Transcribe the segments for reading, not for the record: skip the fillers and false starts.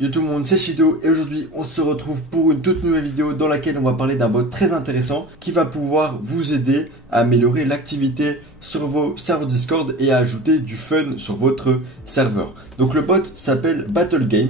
Yo tout le monde, c'est Shido et aujourd'hui on se retrouve pour une toute nouvelle vidéo dans laquelle on va parler d'un bot très intéressant qui va pouvoir vous aider à améliorer l'activité sur vos serveurs Discord et à ajouter du fun sur votre serveur. Donc le bot s'appelle Battle Games.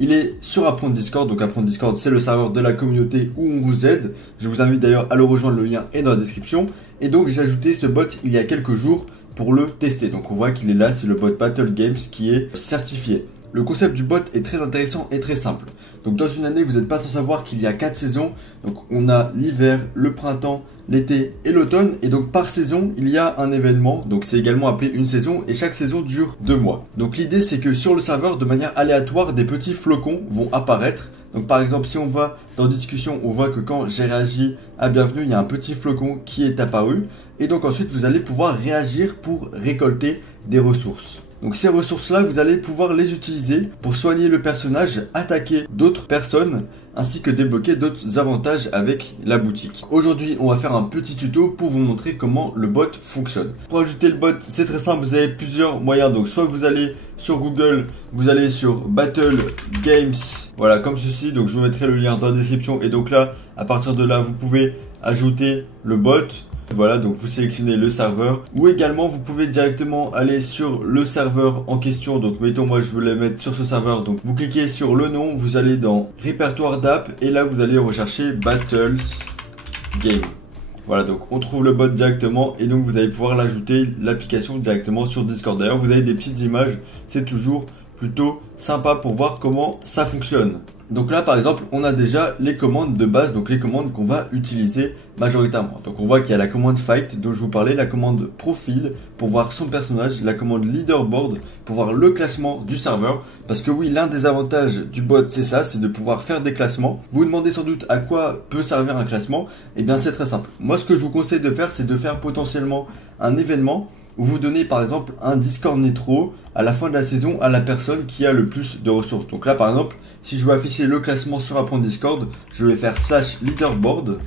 Il est sur Apprendre Discord, donc Apprendre Discord c'est le serveur de la communauté où on vous aide. Je vous invite d'ailleurs à le rejoindre, le lien est dans la description. Et donc j'ai ajouté ce bot il y a quelques jours pour le tester. Donc on voit qu'il est là, c'est le bot Battle Games qui est certifié. Le concept du bot est très intéressant et très simple. Donc dans une année, vous n'êtes pas sans savoir qu'il y a 4 saisons. Donc on a l'hiver, le printemps, l'été et l'automne. Et donc par saison, il y a un événement. Donc c'est également appelé une saison et chaque saison dure 2 mois. Donc l'idée c'est que sur le serveur, de manière aléatoire, des petits flocons vont apparaître. Donc par exemple, si on va dans discussion, on voit que quand j'ai réagi à bienvenue, il y a un petit flocon qui est apparu. Et donc ensuite, vous allez pouvoir réagir pour récolter des ressources. Donc ces ressources-là, vous allez pouvoir les utiliser pour soigner le personnage, attaquer d'autres personnes, ainsi que débloquer d'autres avantages avec la boutique. Aujourd'hui, on va faire un petit tuto pour vous montrer comment le bot fonctionne. Pour ajouter le bot, c'est très simple, vous avez plusieurs moyens. Donc soit vous allez sur Google, vous allez sur Battle Games, voilà, comme ceci. Donc je vous mettrai le lien dans la description. Et donc là, à partir de là, vous pouvez ajouter le bot. Voilà, donc vous sélectionnez le serveur ou également vous pouvez directement aller sur le serveur en question. Donc mettons, moi je veux les mettre sur ce serveur, donc vous cliquez sur le nom, vous allez dans répertoire d'app et là vous allez rechercher Battle Game. Voilà, donc on trouve le bot directement et donc vous allez pouvoir l'ajouter, l'application directement sur Discord. D'ailleurs vous avez des petites images, c'est toujours plutôt sympa pour voir comment ça fonctionne. Donc là par exemple on a déjà les commandes de base, donc les commandes qu'on va utiliser majoritairement. Donc on voit qu'il y a la commande fight dont je vous parlais, la commande profil pour voir son personnage, la commande leaderboard pour voir le classement du serveur. Parce que oui, l'un des avantages du bot c'est ça, c'est de pouvoir faire des classements. Vous vous demandez sans doute à quoi peut servir un classement. Et bien c'est très simple. Moi ce que je vous conseille de faire, c'est de faire potentiellement un événement où vous donnez par exemple un Discord Nitro à la fin de la saison à la personne qui a le plus de ressources. Donc là par exemple, si je veux afficher le classement sur Apprendre Discord, je vais faire /leaderboard.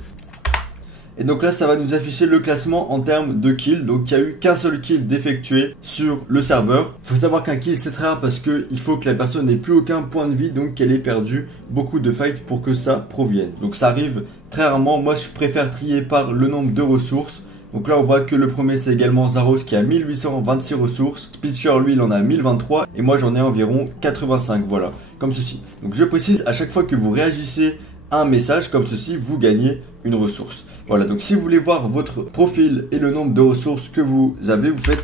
Et donc là, ça va nous afficher le classement en termes de kills. Donc il n'y a eu qu'un seul kill d'effectué sur le serveur. Il faut savoir qu'un kill c'est très rare parce qu'il faut que la personne n'ait plus aucun point de vie, donc qu'elle ait perdu beaucoup de fights pour que ça provienne. Donc ça arrive très rarement. Moi je préfère trier par le nombre de ressources. Donc là on voit que le premier c'est également Zaros qui a 1826 ressources. Spitcher lui il en a 1023 et moi j'en ai environ 85, voilà, comme ceci. Donc je précise, à chaque fois que vous réagissez à un message comme ceci, vous gagnez une ressource. Voilà, donc si vous voulez voir votre profil et le nombre de ressources que vous avez, vous faites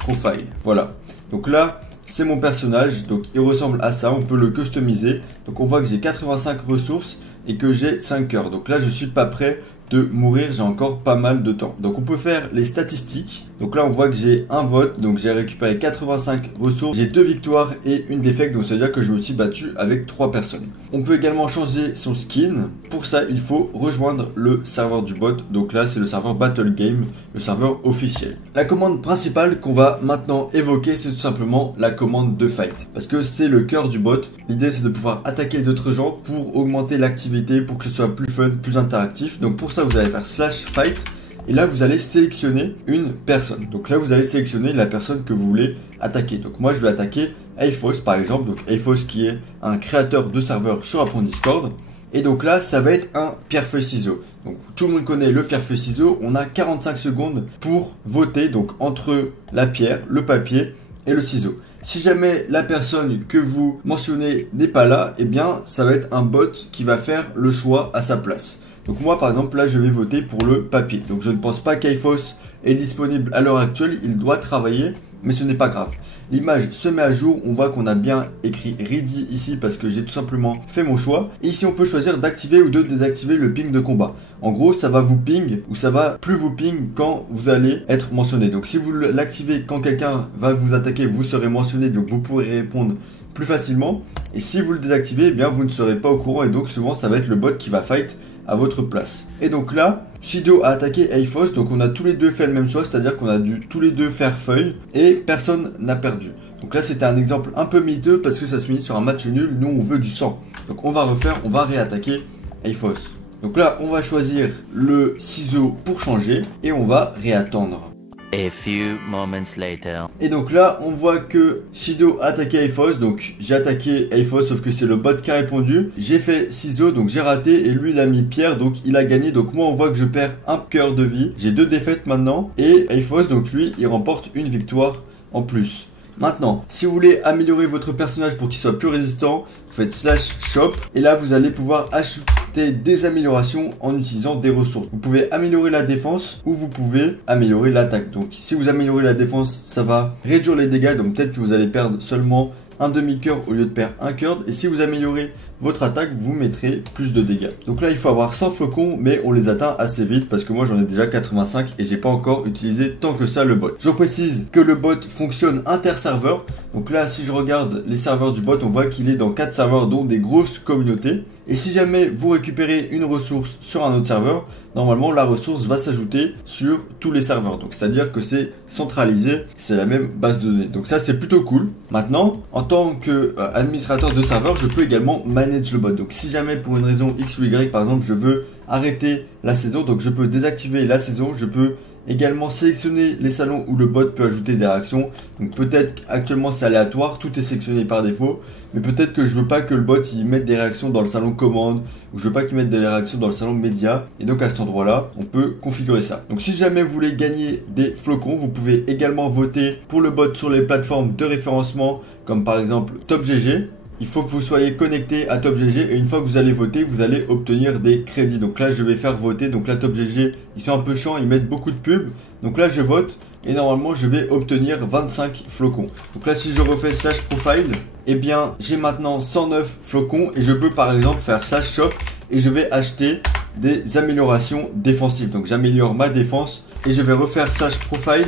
/profile. Voilà, donc là c'est mon personnage, donc il ressemble à ça, on peut le customiser. Donc on voit que j'ai 85 ressources et que j'ai 5 cœurs. Donc là je suis pas prêt de mourir, j'ai encore pas mal de temps. Donc on peut faire les statistiques. Donc là on voit que j'ai un vote, donc j'ai récupéré 85 ressources, j'ai 2 victoires et une défaite, donc ça veut dire que je me suis battu avec 3 personnes. On peut également changer son skin. Pour ça il faut rejoindre le serveur du bot. Donc là c'est le serveur Battle Game, le serveur officiel. La commande principale qu'on va maintenant évoquer, c'est tout simplement la commande de fight, parce que c'est le cœur du bot. L'idée c'est de pouvoir attaquer les autres gens pour augmenter l'activité, pour que ce soit plus fun, plus interactif. Donc pour ça vous allez faire /fight et là vous allez sélectionner une personne. Donc là vous allez sélectionner la personne que vous voulez attaquer. Donc moi je vais attaquer Aphos par exemple. Donc Aphos qui est un créateur de serveur sur Apprendre Discord. Et donc là ça va être un pierre-feuille-ciseau. Donc tout le monde connaît le pierre-feuille-ciseau. On a 45 secondes pour voter, donc entre la pierre, le papier et le ciseau. Si jamais la personne que vous mentionnez n'est pas là, eh bien ça va être un bot qui va faire le choix à sa place. Donc moi par exemple là je vais voter pour le papier. Donc je ne pense pas qu'Aphos est disponible à l'heure actuelle, il doit travailler, mais ce n'est pas grave. L'image se met à jour, on voit qu'on a bien écrit ready ici parce que j'ai tout simplement fait mon choix. Et ici on peut choisir d'activer ou de désactiver le ping de combat. En gros ça va vous ping ou ça va plus vous ping quand vous allez être mentionné. Donc si vous l'activez quand quelqu'un va vous attaquer, vous serez mentionné, donc vous pourrez répondre plus facilement. Et si vous le désactivez, eh bien vous ne serez pas au courant et donc souvent ça va être le bot qui va fight à votre place. Et donc là, Shido a attaqué Aphos, donc on a tous les deux fait le même choix, c'est-à-dire qu'on a dû tous les deux faire feuille et personne n'a perdu. Donc là c'était un exemple un peu miteux parce que ça se finit sur un match nul, nous on veut du sang. Donc on va refaire, on va réattaquer Aphos. Donc là on va choisir le ciseau pour changer et on va réattendre. A few moments later. Et donc là, on voit que Shido a attaqué Aphos, donc j'ai attaqué Aphos, sauf que c'est le bot qui a répondu. J'ai fait ciseaux, donc j'ai raté, et lui il a mis pierre, donc il a gagné. Donc moi on voit que je perds un cœur de vie. J'ai 2 défaites maintenant, et Aphos, donc lui, il remporte une victoire en plus. Maintenant, si vous voulez améliorer votre personnage pour qu'il soit plus résistant, vous faites /shop et là vous allez pouvoir ajouter des améliorations en utilisant des ressources. Vous pouvez améliorer la défense ou vous pouvez améliorer l'attaque. Donc si vous améliorez la défense, ça va réduire les dégâts, donc peut-être que vous allez perdre seulement un demi-cœur au lieu de perdre un cœur. Et si vous améliorez votre attaque, vous mettrez plus de dégâts. Donc là, il faut avoir 100 flocons, mais on les atteint assez vite parce que moi, j'en ai déjà 85 et j'ai pas encore utilisé tant que ça le bot. Je précise que le bot fonctionne inter-serveur. Donc là, si je regarde les serveurs du bot, on voit qu'il est dans 4 serveurs, dont des grosses communautés. Et si jamais vous récupérez une ressource sur un autre serveur, normalement la ressource va s'ajouter sur tous les serveurs. Donc c'est-à-dire que c'est centralisé, c'est la même base de données. Donc ça c'est plutôt cool. Maintenant, en tant qu'administrateur de serveur, je peux également manage le bot. Donc si jamais pour une raison X ou Y, par exemple, je veux arrêter la saison, donc je peux désactiver la saison, je peux également sélectionner les salons où le bot peut ajouter des réactions. Donc peut-être actuellement c'est aléatoire, tout est sélectionné par défaut, mais peut-être que je veux pas que le bot il mette des réactions dans le salon commande, ou je veux pas qu'il mette des réactions dans le salon média. Et donc à cet endroit là on peut configurer ça. Donc si jamais vous voulez gagner des flocons, vous pouvez également voter pour le bot sur les plateformes de référencement comme par exemple TopGG. Il faut que vous soyez connecté à TopGG et une fois que vous allez voter, vous allez obtenir des crédits. Donc là, je vais faire voter. Donc là, TopGG, ils sont un peu chiants, ils mettent beaucoup de pubs. Donc là, je vote et normalement, je vais obtenir 25 flocons. Donc là, si je refais /profile, eh bien, j'ai maintenant 109 flocons et je peux par exemple faire /shop et je vais acheter des améliorations défensives. Donc j'améliore ma défense et je vais refaire /profile.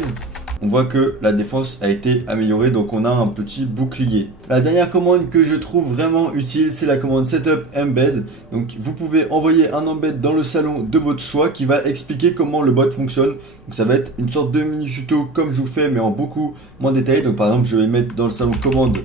On voit que la défense a été améliorée, donc on a un petit bouclier. La dernière commande que je trouve vraiment utile, c'est la commande setup embed. Donc vous pouvez envoyer un embed dans le salon de votre choix qui va expliquer comment le bot fonctionne. Donc ça va être une sorte de mini tuto comme je vous fais, mais en beaucoup moins détaillé. Donc par exemple, je vais mettre dans le salon commande,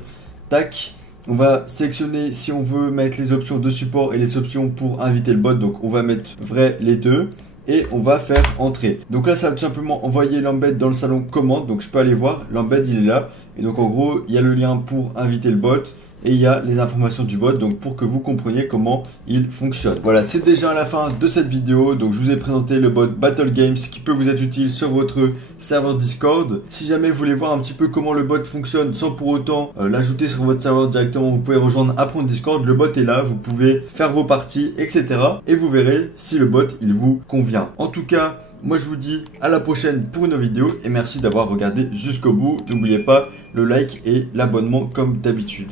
tac. On va sélectionner si on veut mettre les options de support et les options pour inviter le bot. Donc on va mettre vrai les deux. Et on va faire entrer. Donc là, ça va tout simplement envoyer l'embed dans le salon commande. Donc je peux aller voir, l'embed il est là. Et donc en gros, il y a le lien pour inviter le bot. Et il y a les informations du bot, donc pour que vous compreniez comment il fonctionne. Voilà, c'est déjà la fin de cette vidéo. Donc je vous ai présenté le bot Battle Games qui peut vous être utile sur votre serveur Discord. Si jamais vous voulez voir un petit peu comment le bot fonctionne sans pour autant l'ajouter sur votre serveur directement, vous pouvez rejoindre Apprendre Discord. Le bot est là, vous pouvez faire vos parties, etc. Et vous verrez si le bot il vous convient. En tout cas, moi je vous dis à la prochaine pour une nouvelle vidéo et merci d'avoir regardé jusqu'au bout. N'oubliez pas le like et l'abonnement comme d'habitude.